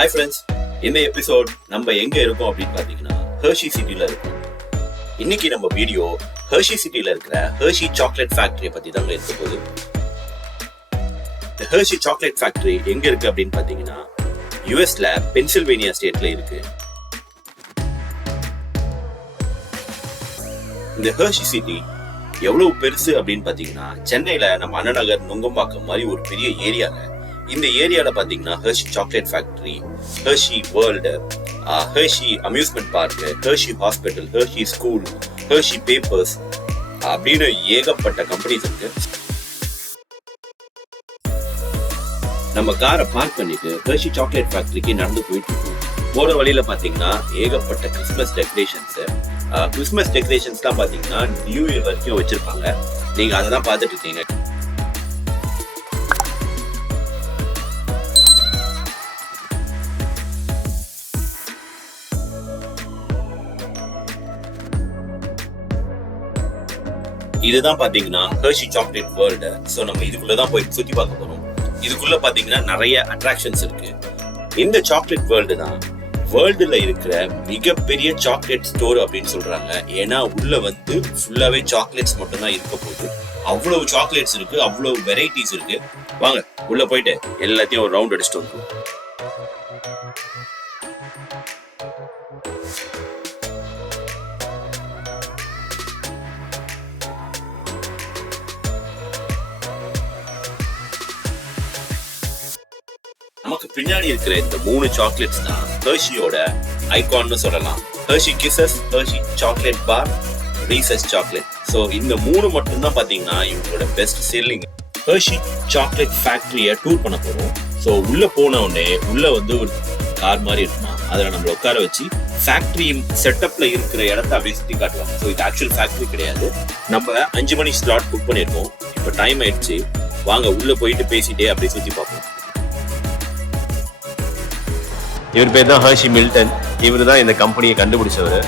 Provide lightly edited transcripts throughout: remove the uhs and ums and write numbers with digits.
Hi friends, இந்த எபிசோட் நம்ம எங்க இருக்கோம் அப்படின்னு பாத்தீங்கன்னா ஹெர்ஷி சிட்டில இருக்கோம். இன்னைக்கு நம்ம வீடியோ ஹெர்ஷி சிட்டில இருக்கிற ஹெர்ஷி சாக்லேட் ஃபேக்டரியை பத்தி தான் இருக்க போகுது. இந்த ஹெர்ஷி சாக்லேட் ஃபேக்டரி எங்க இருக்கு அப்படின்னு பாத்தீங்கன்னா யுஎஸ்ல பென்சில்வேனியா ஸ்டேட்ல இருக்கு. இந்த ஹெர்ஷி சிட்டி எவ்வளவு பெருசு அப்படின்னு பாத்தீங்கன்னா சென்னையில நம்ம அண்ணநகர் நுங்கம்பாக்கம் மாதிரி ஒரு பெரிய ஏரியால இந்த ஏரியால பாத்தீங்கன்னா Hershey chocolate factory, Hershey world, Hershey amusement park, Hershey hospital, Hershey school, Hershey papers அப்படின்னு ஏகப்பட்ட கம்பெனிஸ் இருக்கு. நம்ம காரை பார்க் பண்ணிட்டு ஹெர்ஷி சாக்லேட் ஃபேக்டரிக்கு நடந்து போயிட்டு இருக்கோம். போற வழியில பாத்தீங்கன்னா ஏகப்பட்ட கிறிஸ்மஸ் டெக்கரேஷன்ஸ்லாம் பாத்தீங்கன்னா நியூ இயர் வரைக்கும் வச்சிருப்பாங்க. நீங்க அதை தான் பார்த்துட்டு இருக்கீங்க. இதுதான் பாத்தீங்கன்னா ஹெர்ஷி சாக்லேட் வேர்ல்டு. சோ நம்ம இதுக்குள்ளதான் போய் சுத்தி பார்க்க போறோம். இதுக்குள்ள பாத்தீங்கன்னா நிறைய அட்ராக்ஷன்ஸ் இருக்கு. இந்த சாக்லேட் வேர்ல்டு தான் வேர்ல்டுல இருக்கிற மிகப்பெரிய சாக்லேட் ஸ்டோர் அப்படின்னு சொல்றாங்க. ஏன்னா உள்ள வந்து ஃபுல்லாவே சாக்லேட்ஸ் மட்டும் தான் இருக்க போகுது. அவ்வளவு சாக்லேட்ஸ் இருக்கு, அவ்வளவு வெரைட்டிஸ் இருக்கு. வாங்க உள்ள போயிட்டு எல்லாத்தையும் ஒரு ரவுண்ட் அடிச்சுட்டு வந்துருவோம். நமக்கு பின்னாடி இருக்கிற இந்த 3 சாக்லேட்ஸ் தான் ஹெர்ஷியோட ஐகான்னு சொல்லலாம். Hershey kisses, Hershey chocolate bar, Reese's chocolate. So இந்த 3 மட்டும் தான் பாத்தீங்கன்னா இவங்களோட பெஸ்ட் செல்லிங். ஹெர்ஷி சாக்லேட் ஃபேக்டரியை டூர் பண்ண போறோம். ஸோ உள்ள போன உடனே உள்ள வந்து ஒரு கார் மாதிரி இருக்குமா, அதில் நம்மள உட்கார வச்சு ஃபேக்டரி செட்டப்ல இருக்கிற இடத்த அப்படியே சுத்தி காட்டுவாங்க. ஸோ இது ஆக்சுவல் ஃபேக்டரி கிடையாது. நம்ம 5 மணி ஸ்லாட் புக் பண்ணிருக்கோம். இப்போ டைம் ஆயிடுச்சு. வாங்க உள்ள போயிட்டு பேசிட்டே அப்படியே சுத்தி பார்ப்போம். இவர் பேர் தான் ஹெர்ஷி மில்டன். இவர் தான் இந்த கம்பெனியை கண்டுபிடிச்சவர்.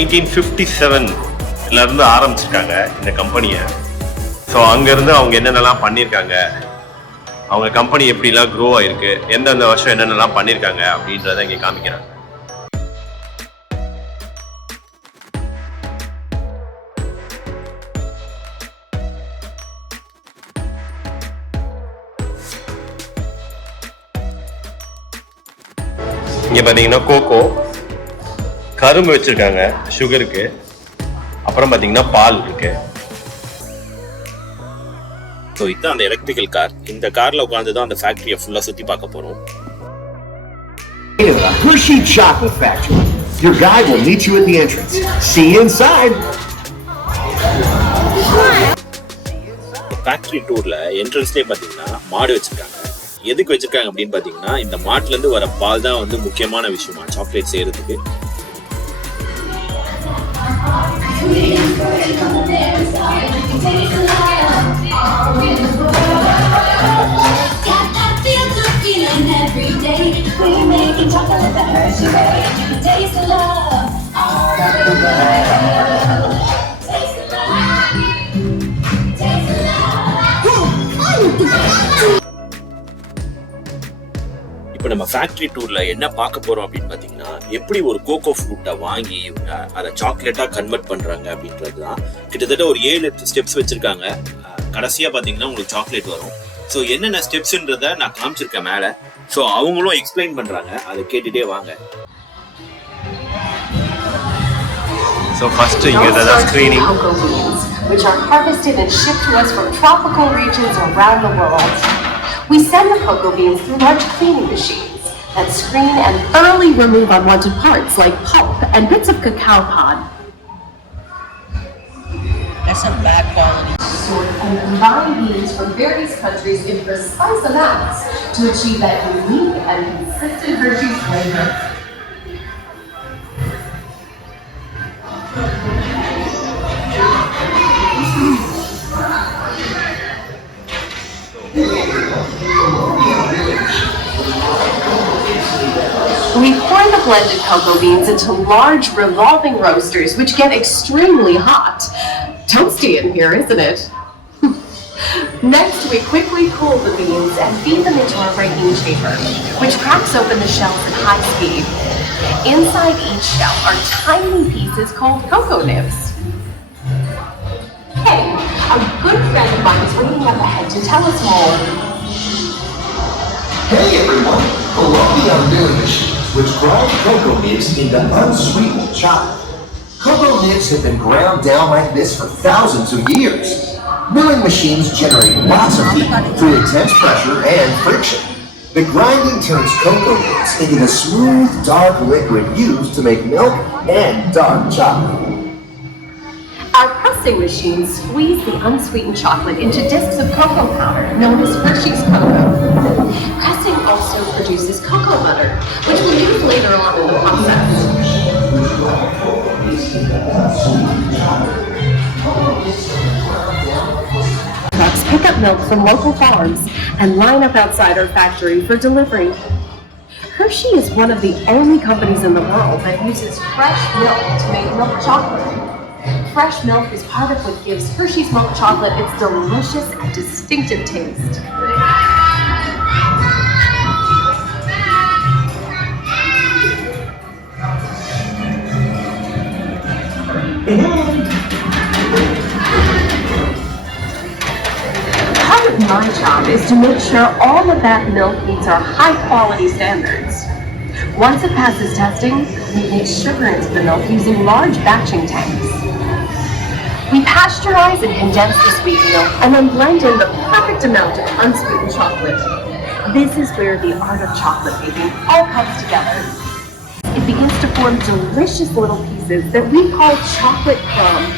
1857ல இருந்து ஆரம்பிச்சிருக்காங்க இந்த கம்பெனியை. ஸோ அங்கேருந்து அவங்க என்னென்னலாம் பண்ணியிருக்காங்க, அவங்க கம்பெனி எப்படிலாம் க்ரோ ஆயிருக்கு, எந்தெந்த வருஷம் என்னென்னலாம் பண்ணியிருக்காங்க அப்படின்றத இங்கே காமிக்கிறாங்க. இங்க பாத்தீங்கன்னா கோகோ, கரும்பு வச்சிருக்காங்க சுகருக்கு, அப்புறம் பாத்தீங்கன்னா பால் இருக்கு. ஸோ இதுதான் அந்த எலக்ட்ரிக்கல் கார். இந்த கார்ல உட்காந்து தான் அந்த ஃபேக்டரியை ஃபுல்லா சுத்தி பார்க்க போறோம். Hershey Chocolate Factory. Your guide will meet you at the entrance. See you inside. Factory டூர்ல என்ட்ரன்ஸ்லயே பாத்தீங்கன்னா மாடு வச்சிருக்காங்க. எதுக்கு வச்சிருக்காங்க அப்படின்னு பாத்தீங்கன்னா இந்த மாட்டுல இருந்து வர பால் தான் வந்து முக்கியமான விஷயமா சாக்லேட் செய்யறதுக்கு. இப்போ நம்ம ஃபேக்டரி டூர்ல என்ன பார்க்க போறோம் அப்படின்னு பாத்தீங்கன்னா எப்படி ஒரு கோகோ ஃப்ரூட்டை வாங்கி அதை சாக்லேட்டா கன்வெர்ட் பண்றாங்க அப்படின்றது தான். கிட்டத்தட்ட ஒரு 7-8 ஸ்டெப்ஸ் வச்சிருக்காங்க. கடைசியா பாத்தீங்கன்னா உங்களுக்கு சாக்லேட் வரும். ஸோ என்னென்ன ஸ்டெப்ஸ்ன்றத நான் காமிச்சிருக்கேன் மேல. ஸோ அவங்களும் எக்ஸ்பிளைன் பண்றாங்க, அதை கேட்டுட்டே வாங்க. So first இங்க the screening, which are harvested and shipped to us from tropical regions around the world. We send the cocoa beans through large cleaning machines that screen and thoroughly remove unwanted parts like pulp and bits of cacao pod. That's some bad quality. Sort and combine beans from various countries in precise amounts to achieve that unique and consistent Hershey's flavor. We pour the blended cocoa beans into large revolving roasters, which get extremely hot. Toasty in here, isn't it? Next, we quickly cool the beans and feed them into a raking chamber, which cracks open the shells at high speed. Inside each shell are tiny pieces called cocoa nibs. Hey, a good friend of mine is waiting up ahead to tell us more. Hey everyone, below the unwilling machines, which grind cocoa nibs into unsweetened chocolate. Cocoa nibs have been ground down like this for thousands of years. Milling machines generate lots of heat through intense pressure and friction. The grinding turns cocoa nibs into the smooth, dark liquid used to make milk and dark chocolate. Our pressing machines squeeze the unsweetened chocolate into discs of cocoa powder, known as Hershey's cocoa. Pressing also produces cocoa butter, which we'll use later on in the process. Trucks pick up milk from local farms and line up outside our factory for delivery. Hershey is one of the only companies in the world that uses fresh milk to make milk chocolate. Fresh milk is part of what gives Hershey's milk chocolate its delicious and distinctive taste. Part of my job is to make sure all of that milk meets our high-quality standards. Once it passes testing, we mix sugar into the milk using large batching tanks. We pasteurize and condense the sweetened milk and then blend in the perfect amount of unsweetened chocolate. This is where the art of chocolate making all comes together. It begins to form delicious little pieces that we call chocolate crumb.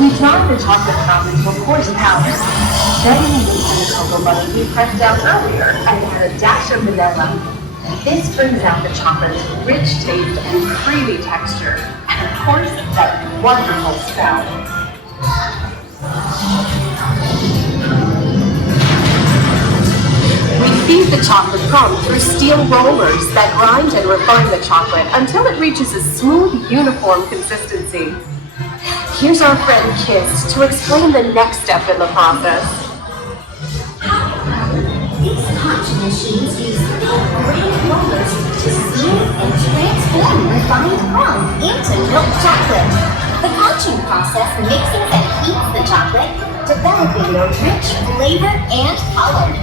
We dry the chocolate crumb into a coarse powder. Then we mix in the cocoa butter we pressed down earlier and add a dash of vanilla. This brings out the chocolate's rich taste and creamy texture, and of course, that wonderful smell. We feed the chocolate crumb through steel rollers that grind and refine the chocolate until it reaches a smooth, uniform consistency. Here's our friend Kiss to explain the next step in the process. These punch machines use thick green rollers to smooth and transform refined crumb into milk chocolate. The punching process mixes and heats the chocolate, developing a rich flavor and color.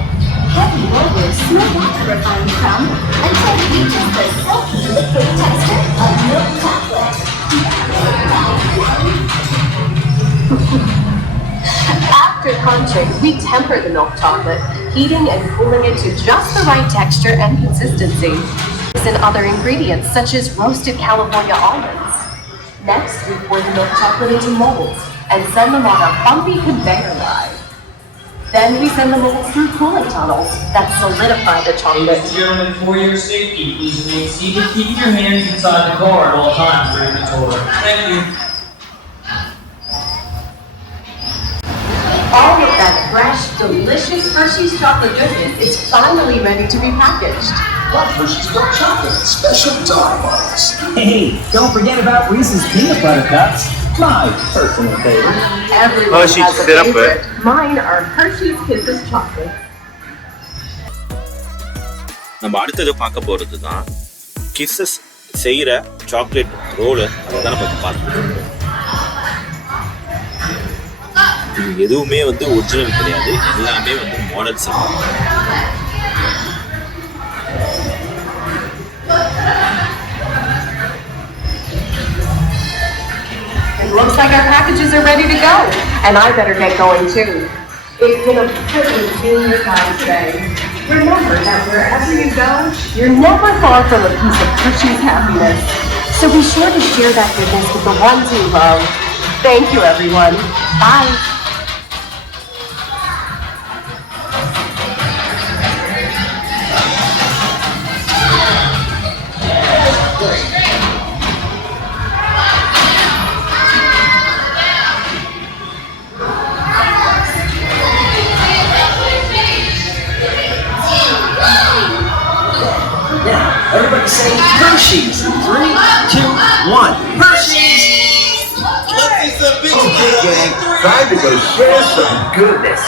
Heavy rollers smooth out the refined crumb until it reaches the silky liquid texture of milk chocolate. After punching, we temper the milk chocolate, heating and cooling it to just the right texture and consistency. And other ingredients such as roasted California almonds. Next, we pour the milk chocolate into molds and send them on a bumpy conveyor ride. Then we send the molds through cooling tunnels that solidify the chocolate. Ladies and gentlemen, for your safety, please remain seated, keeping your hands inside the car at all times during the tour. Thank you. All of that fresh, delicious Hershey's chocolate goodness is finally ready to be packaged. Like Hershey's milk chocolate, special dark bottles. Hey, don't forget about Reese's peanut butter cups. My personal favorite. Everyone Hershey's has a syrup. favorite. Mine are Hershey's Kisses chocolate. நம்ம அடுத்தது பார்க்க போறது தான் கிஸ்ஸஸ் செய்யற chocolate roll. அதுதான் நம்ம பார்க்கணும். இது எதுவுமே வந்து ஒரிஜினல் கிடையாது, எல்லாமே வந்து models. It looks like our packages are ready to go, and I better get going too. It's been a privilege being your guide today. Remember that wherever you go, you're never far from a piece of Hershey's happiness. So be sure to share that goodness with the ones you love. Thank you, everyone. Bye. Everybody say Hershey's. 3, 2, 1. Hershey's! Okay, gang, time to go share some goodness.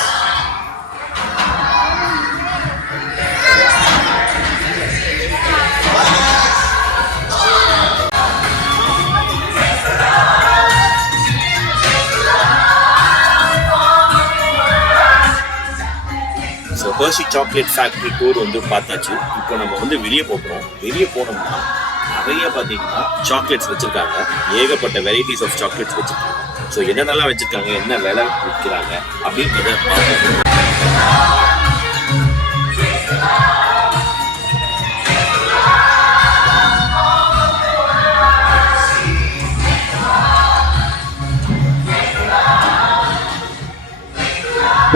So Hershey chocolate factory tour வந்து பார்த்தாச்சு. இப்போ நம்ம வந்து வெளியே போகிறோம். வெளியே போனோம்னா நிறைய பார்த்தீங்கன்னா சாக்லேட்ஸ் வச்சுருக்காங்க. ஏகப்பட்ட வெரைட்டிஸ் ஆஃப் சாக்லேட்ஸ் வச்சுருக்காங்க. ஸோ என்னென்னலாம் வச்சுருக்காங்க, என்ன விலை விற்கிறாங்க அப்படின்றத பார்க்கணும்.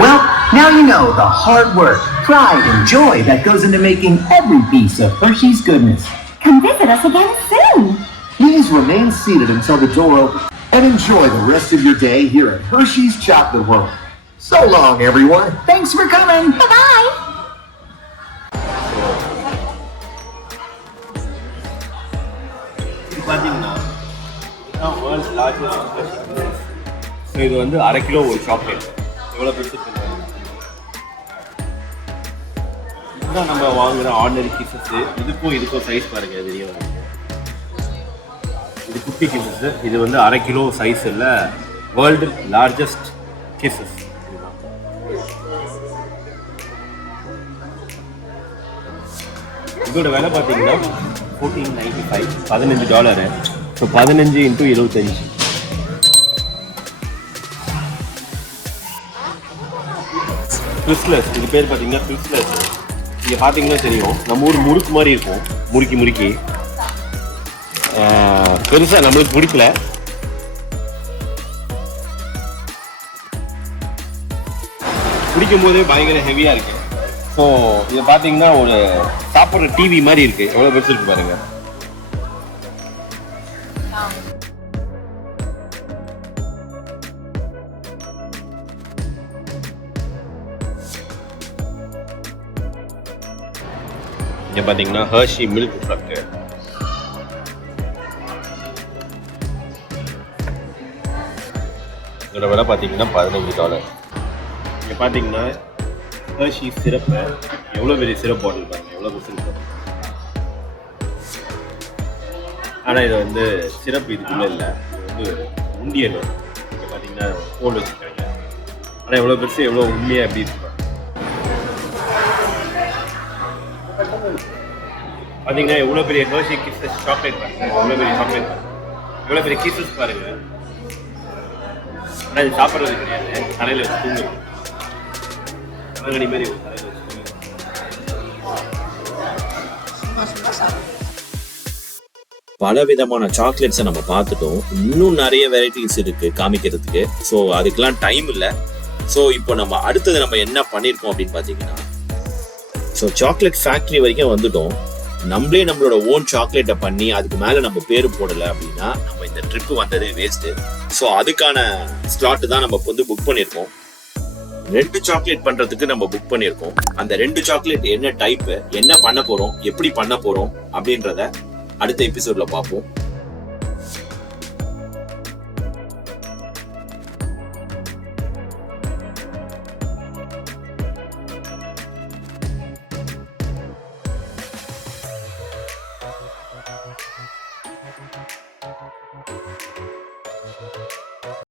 Well, now you know the hard work, pride, and joy that goes into making every piece of Hershey's goodness. Come visit us again soon. Please remain seated until the door opens and enjoy the rest of your day here at Hershey's Chocolate World. So long, everyone. Thanks for coming. Bye-bye. இது பார்த்தீங்கன்னா world's largest. So இது வந்து 1/2 கிலோ ஒரு சாக்லேட். எவ்வளோ பெருசு இதுதான் நம்ம வாங்குகிற ஆர்டினரி கிசஸ்ஸு. இதுக்கும் சைஸ் பாருங்கள், வெளியே வந்து இது குட்டி கிசஸ்ஸு. இது வந்து 1/2 கிலோ சைஸ் இல்லை, வேர்ல்டு லார்ஜஸ்ட் கிசஸ். இதோட விலை பார்த்தீங்கன்னா $14.95, $15. ஸோ 15 × 25. கிறிஸ்லஸ், இது பேர் பார்த்தீங்கன்னா கிறிஸ்லஸ். இங்கே பார்த்தீங்கன்னா தெரியும், நம்ம ஊர் முறுக்கு மாதிரி இருக்கும். முறுக்கி பெருசாக நம்மளுக்கு பிடிக்கல. பிடிக்கும் போதே பயங்கர ஹெவியாக இருக்கு. ஸோ இது பார்த்தீங்கன்னா ஒரு சாப்பிட்ற டிவி மாதிரி இருக்கு. எவ்வளோ பெருசு இருக்கு பாருங்க. இங்கே பார்த்தீங்கன்னா ஹர்ஷி மில்க் ப்ராடக்ட். இதோட விலை பார்த்தீங்கன்னா $15. இங்கே பார்த்தீங்கன்னா ஹர்ஷி சிரப்பை, எவ்வளோ பெரிய சிரப் பாட்டில் பாருங்க, எவ்வளோ பெருசு இருக்கு. ஆனால் இது வந்து சிரப் இதுக்குள்ளே இல்லை, இது வந்து உண்டியல். இங்கே பார்த்தீங்கன்னா ஹோல் வச்சுருக்காங்க. ஆனால் எவ்வளோ பெருசு, எவ்வளோ உண்மையாக எப்படி இருக்கு பார்த்தீங்கன்னா. எவ்வளோ பெரிய ஹர்ஷி கிசஸ் சாக்லேட் பாருங்க, எவ்வளோ பெரிய சாக்லேட் பாருங்க, எவ்வளோ பெரிய கிசஸ் பாருங்க. ஆனால் இது சாப்பிட்றது கிடையாது, தலையில் வச்சு தூங்குறது. தலைகடி மாதிரி தலையில் வச்சு பல விதமான சாக்லேட்ஸை நம்ம பார்த்துட்டோம். இன்னும் நிறைய வெரைட்டிஸ் இருக்கு காமிக்கிறதுக்கு. ஸோ அதுக்கெல்லாம் டைம் இல்லை. ஸோ இப்போ நம்ம அடுத்தது நம்ம என்ன பண்ணியிருக்கோம் அப்படின்னு பார்த்தீங்கன்னா, ஸோ சாக்லேட் ஃபேக்ட்ரி வரைக்கும் வந்துட்டோம். நம்மளே நம்மளோட ஓன் சாக்லேட்டை பண்ணி அதுக்கு மேலே நம்ம பேர் போடலை அப்படின்னா நம்ம இந்த ட்ரிப்பு வந்தது வேஸ்ட்டு. ஸோ அதுக்கான ஸ்லாட்டு தான் நம்ம வந்து புக் பண்ணியிருக்கோம். 2 சாக்லேட் பண்ணுறதுக்கு நம்ம புக் பண்ணியிருக்கோம். அந்த 2 சாக்லேட் என்ன டைப்பு, என்ன பண்ண போகிறோம், எப்படி பண்ண போகிறோம் அப்படின்றத அடுத்த எபிசோட்ல பார்ப்போம்.